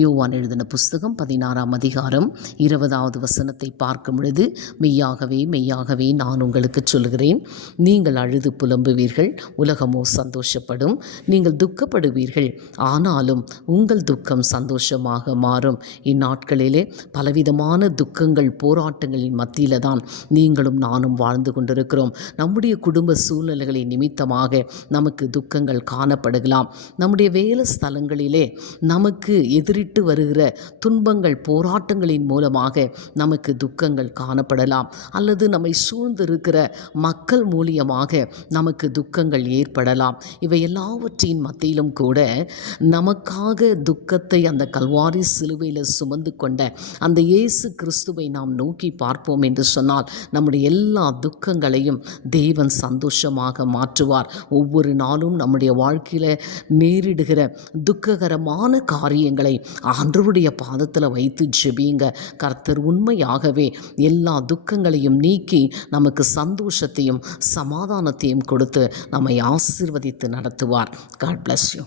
யோவான் எழுதின புஸ்தகம் பதினாறாம் அதிகாரம் இருபதாவது வசனத்தை பார்க்கும் பொழுது மெய்யாகவே மெய்யாகவே நான் உங்களுக்கு சொல்கிறேன் நீங்கள் அழுது புலம்புவீர்கள் உலகமோ சந்தோஷப்படும். நீங்கள் துக்கப்படுவீர்கள் ஆனாலும் உங்கள் துக்கம் சந்தோஷமாக மாறும். இந்நாட்களிலே பலவிதமான துக்கங்கள் போராட்டங்களின் மத்தியில் தான் நீங்களும் நானும் வாழ்ந்து கொண்டிருக்கிறோம். நம்முடைய குடும்ப சூழ்நிலைகளின் நிமித்தமாக நமக்கு துக்கங்கள் காணப்படுகலாம். நம்முடைய வேலை ஸ்தலங்களிலே நமக்கு நேரிட்டு வருகிற துன்பங்கள் போராட்டங்களின் மூலமாக நமக்கு துக்கங்கள் காணப்படலாம். அல்லது நம்மை சூழ்ந்திருக்கிற மக்கள் மூலியமாக நமக்கு துக்கங்கள் ஏற்படலாம். இவை எல்லாவற்றின் மத்தியிலும் கூட நமக்காக துக்கத்தை அந்த கல்வாரி சிலுவையில் சுமந்து கொண்ட அந்த இயேசு கிறிஸ்துவை நாம் நோக்கி பார்ப்போம் என்று சொன்னால் நம்முடைய எல்லா துக்கங்களையும் தேவன் சந்தோஷமாக மாற்றுவார். ஒவ்வொரு நாளும் நம்முடைய வாழ்க்கையில் நேரிடுகிற துக்ககரமான காரியங்களை ஆண்டவருடைய பாதத்தில் வைத்து ஜெபியுங்க கர்த்தர் உண்மையாகவே எல்லா துக்கங்களையும் நீக்கி நமக்கு சந்தோஷத்தையும் சமாதானத்தையும் கொடுத்து நம்மை ஆசீர்வதித்து நடத்துவார். God bless you